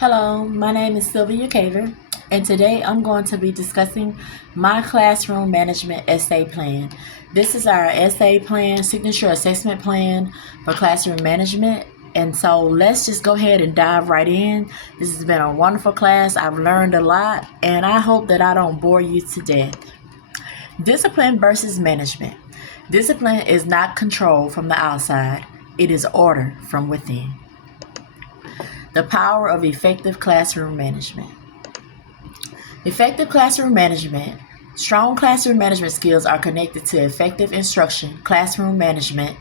Hello, my name is Sylvia Caver, and today I'm going to be discussing my classroom management essay plan. This is our essay plan, signature assessment plan for classroom management. And so let's just go ahead and dive right in. This has been a wonderful class. I've learned a lot, and I hope that I don't bore you to death. Discipline versus management. Discipline is not control from the outside, it is order from within. The power of effective classroom management. Effective classroom management. Strong classroom management skills are connected to effective instruction. Classroom management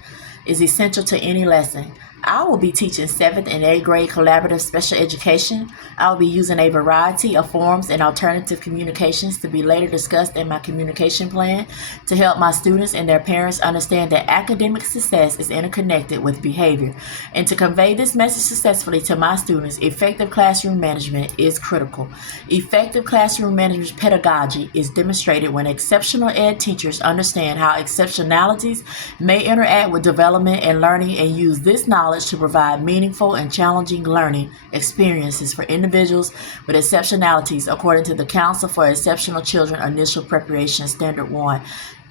is essential to any lesson. I will be teaching 7th and 8th grade collaborative special education. I will be using a variety of forms and alternative communications to be later discussed in my communication plan to help my students and their parents understand that academic success is interconnected with behavior. And to convey this message successfully to my students, effective classroom management is critical. Effective classroom management pedagogy is demonstrated when exceptional ed teachers understand how exceptionalities may interact with development and learning and use this knowledge to provide meaningful and challenging learning experiences for individuals with exceptionalities according to the Council for Exceptional Children Initial Preparation Standard 1,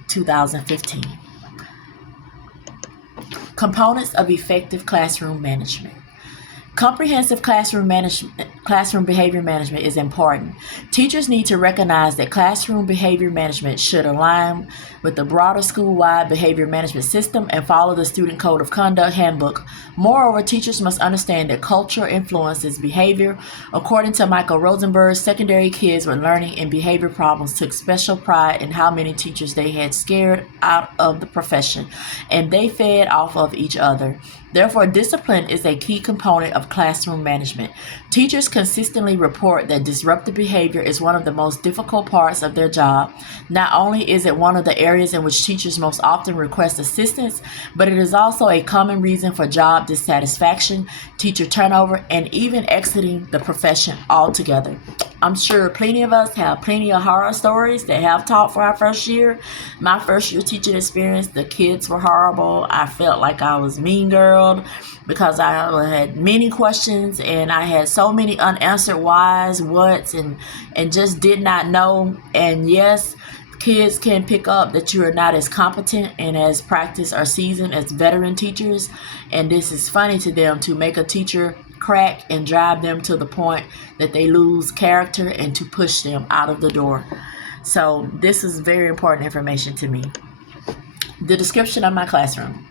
2015. Components of effective classroom management. Comprehensive classroom behavior management is important. Teachers need to recognize that classroom behavior management should align with the broader school-wide behavior management system and follow the Student Code of Conduct Handbook. Moreover, teachers must understand that culture influences behavior. According to Michael Rosenberg, secondary kids with learning and behavior problems took special pride in how many teachers they had scared out of the profession, and they fed off of each other. Therefore, discipline is a key component of classroom management. Teachers consistently report that disruptive behavior is one of the most difficult parts of their job. Not only is it one of the areas in which teachers most often request assistance, but it is also a common reason for job dissatisfaction, teacher turnover, and even exiting the profession altogether. I'm sure plenty of us have plenty of horror stories that have taught for our first year. My first year teaching experience, the kids were horrible. I felt like I was mean girl because I had many questions and I had so many unanswered whys, whats, and just did not know. And yes, kids can pick up that you are not as competent and as practiced or seasoned as veteran teachers. And this is funny to them to make a teacher crack and drive them to the point that they lose character and to push them out of the door. So this is very important information to me. The description of my classroom.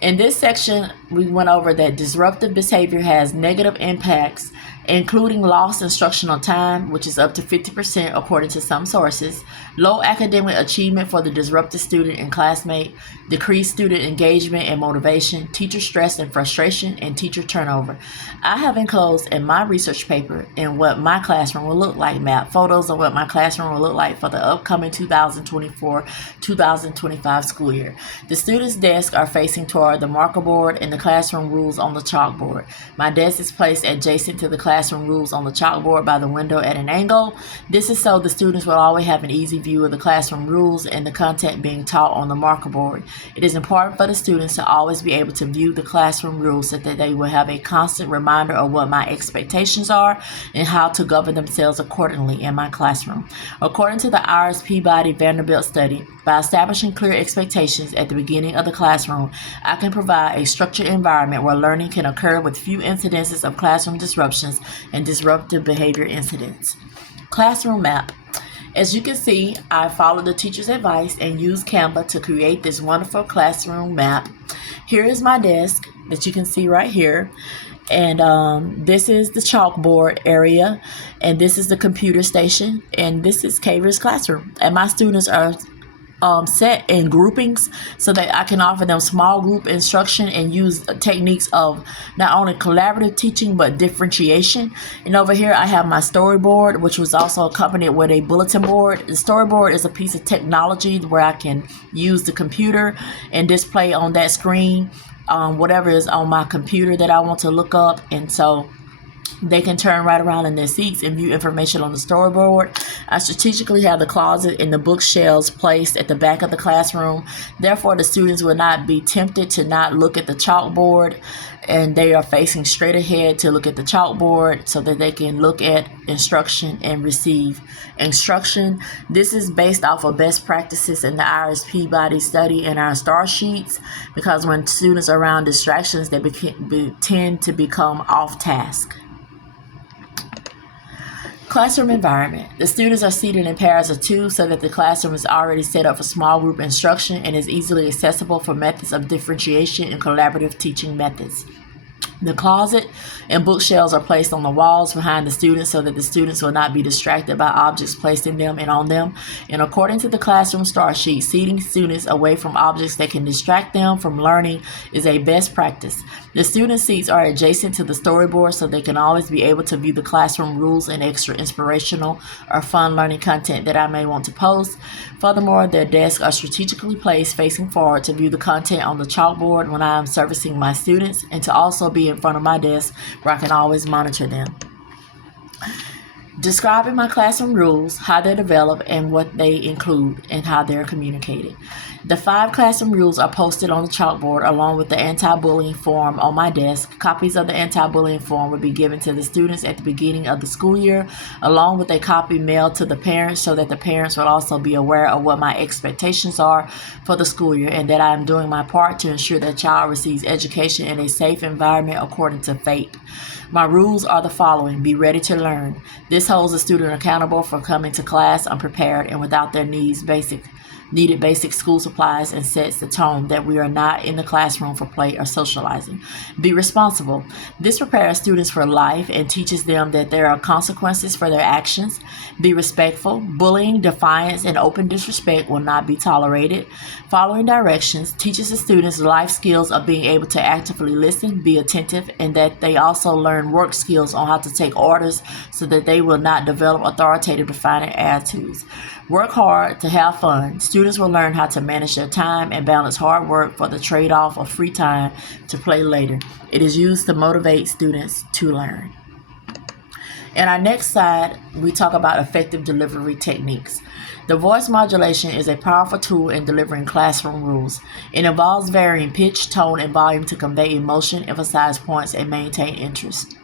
In this section, we went over that disruptive behavior has negative impacts, including lost instructional time, which is up to 50% according to some sources, low academic achievement for the disrupted student and classmate, decreased student engagement and motivation, teacher stress and frustration, and teacher turnover. I have enclosed in my research paper in what my classroom will look like map, photos of what my classroom will look like for the upcoming 2024-2025 school year. The students' desks are facing toward the marker board and the classroom rules on the chalkboard. My desk is placed adjacent to the classroom rules on the chalkboard by the window at an angle. This is so the students will always have an easy view of the classroom rules and the content being taught on the marker board. It is important for the students to always be able to view the classroom rules so that they will have a constant reminder of what my expectations are and how to govern themselves accordingly in my classroom. According to the Iris Peabody Vanderbilt study, by establishing clear expectations at the beginning of the classroom, I can provide a structured environment where learning can occur with few incidences of classroom disruptions and disruptive behavior incidents. Classroom map. As you can see, I followed the teacher's advice and used Canva to create this wonderful classroom map. Here is my desk that you can see right here. And this is the chalkboard area. And this is the computer station. And this is Caver's classroom. And my students are set in groupings so that I can offer them small group instruction and use techniques of not only collaborative teaching but differentiation. And over here I have my storyboard, which was also accompanied with a bulletin board. The storyboard is a piece of technology where I can use the computer and display on that screen whatever is on my computer that I want to look up. And so they can turn right around in their seats and view information on the storyboard. I strategically have the closet and the bookshelves placed at the back of the classroom. Therefore, the students will not be tempted to not look at the chalkboard. and they are facing straight ahead to look at the chalkboard so that they can look at instruction and receive instruction. This is based off of best practices in the Iris Peabody study and our star sheets, because when students are around distractions, they tend to become off task. Classroom environment. The students are seated in pairs of 2 so that the classroom is already set up for small group instruction and is easily accessible for methods of differentiation and collaborative teaching methods. The closet and bookshelves are placed on the walls behind the students so that the students will not be distracted by objects placed in them and on them. And according to the classroom star sheet, seating students away from objects that can distract them from learning is a best practice. The student seats are adjacent to the storyboard so they can always be able to view the classroom rules and extra inspirational or fun learning content that I may want to post. Furthermore, their desks are strategically placed facing forward to view the content on the chalkboard when I am servicing my students, and to also be in front of my desk where I can always monitor them. Describing my classroom rules, how they're developed, and what they include, and how they're communicated. The 5 classroom rules are posted on the chalkboard along with the anti-bullying form on my desk. Copies of the anti-bullying form will be given to the students at the beginning of the school year, along with a copy mailed to the parents so that the parents will also be aware of what my expectations are for the school year and that I am doing my part to ensure that child receives education in a safe environment according to FAPE. My rules are the following. Be ready to learn. This holds the student accountable for coming to class unprepared and without their needed basic school supplies, and sets the tone that we are not in the classroom for play or socializing. Be responsible. This prepares students for life and teaches them that there are consequences for their actions. Be respectful. Bullying, defiance, and open disrespect will not be tolerated. Following directions teaches the students life skills of being able to actively listen, be attentive, and that they also learn work skills on how to take orders so that they will not develop authoritative defining attitudes. Work hard to have fun. Students will learn how to manage their time and balance hard work for the trade-off of free time to play later. It is used to motivate students to learn. In our next slide, we talk about effective delivery techniques. The voice modulation is a powerful tool in delivering classroom rules. It involves varying pitch, tone, and volume to convey emotion, emphasize points, and maintain interest.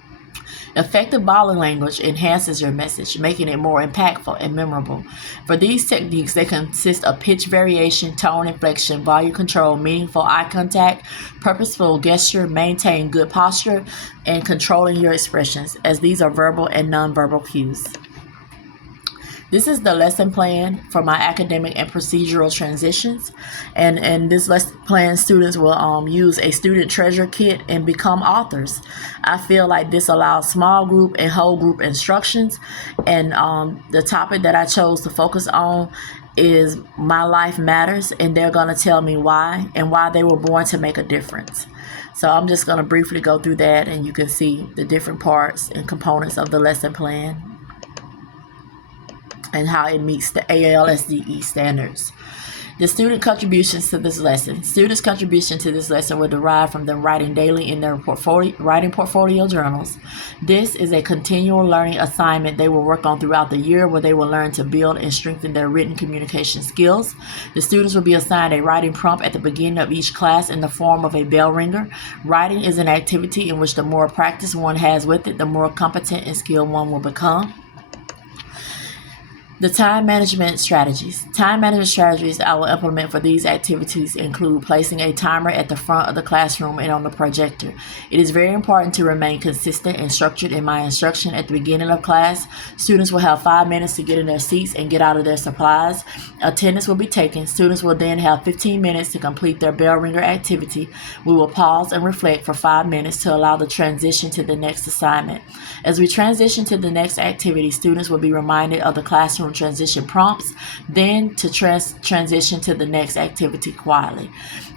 Effective body language enhances your message, making it more impactful and memorable. For these techniques, they consist of pitch variation, tone inflection, volume control, meaningful eye contact, purposeful gesture, maintain good posture, and controlling your expressions, as these are verbal and nonverbal cues. This is the lesson plan for my academic and procedural transitions. And this lesson plan, students will use a student treasure kit and become authors. I feel like this allows small group and whole group instructions. And the topic that I chose to focus on is My Life Matters, and they're going to tell me why and why they were born to make a difference. So I'm just going to briefly go through that, and you can see the different parts and components of the lesson plan and how it meets the ALSDE standards. The student contributions to this lesson. Students' contribution to this lesson will derive from them writing daily in their writing portfolio journals. This is a continual learning assignment they will work on throughout the year, where they will learn to build and strengthen their written communication skills. The students will be assigned a writing prompt at the beginning of each class in the form of a bell ringer. Writing is an activity in which the more practice one has with it, the more competent and skilled one will become. The time management strategies. Time management strategies I will implement for these activities include placing a timer at the front of the classroom and on the projector. It is very important to remain consistent and structured in my instruction at the beginning of class. Students will have 5 minutes to get in their seats and get out of their supplies. Attendance will be taken. Students will then have 15 minutes to complete their bell ringer activity. We will pause and reflect for 5 minutes to allow the transition to the next assignment. As we transition to the next activity, students will be reminded of the classroom transition prompts, then to transition to the next activity quietly.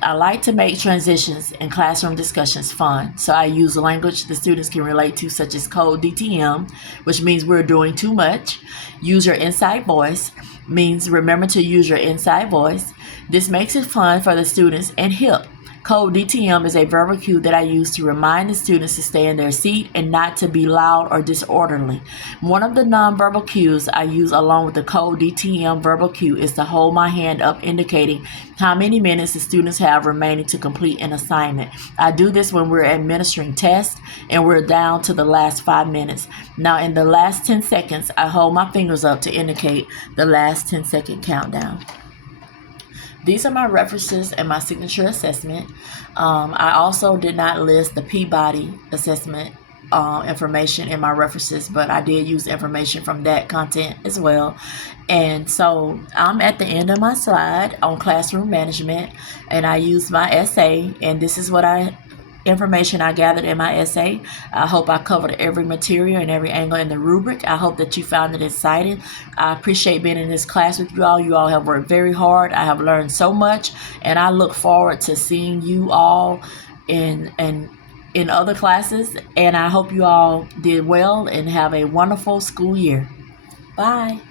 I like to make transitions and classroom discussions fun, so I use language the students can relate to, such as code DTM, which means we're doing too much. Use your inside voice means remember to use your inside voice. This makes it fun for the students and hip. Code DTM is a verbal cue that I use to remind the students to stay in their seat and not to be loud or disorderly. One of the nonverbal cues I use along with the code DTM verbal cue is to hold my hand up, indicating how many minutes the students have remaining to complete an assignment. I do this when we're administering tests and we're down to the last 5 minutes. Now, in the last 10 seconds, I hold my fingers up to indicate the last 10-second countdown. These are my references and my signature assessment. I also did not list the Peabody assessment information in my references, but I did use information from that content as well. And so I'm at the end of my slide on classroom management, and I used my essay, and this is what information I gathered in my essay. I hope I covered every material and every angle in the rubric. I hope that you found it exciting. I appreciate being in this class with you all. You all have worked very hard. I have learned so much, and I look forward to seeing you all in other classes. And I hope you all did well and have a wonderful school year. Bye.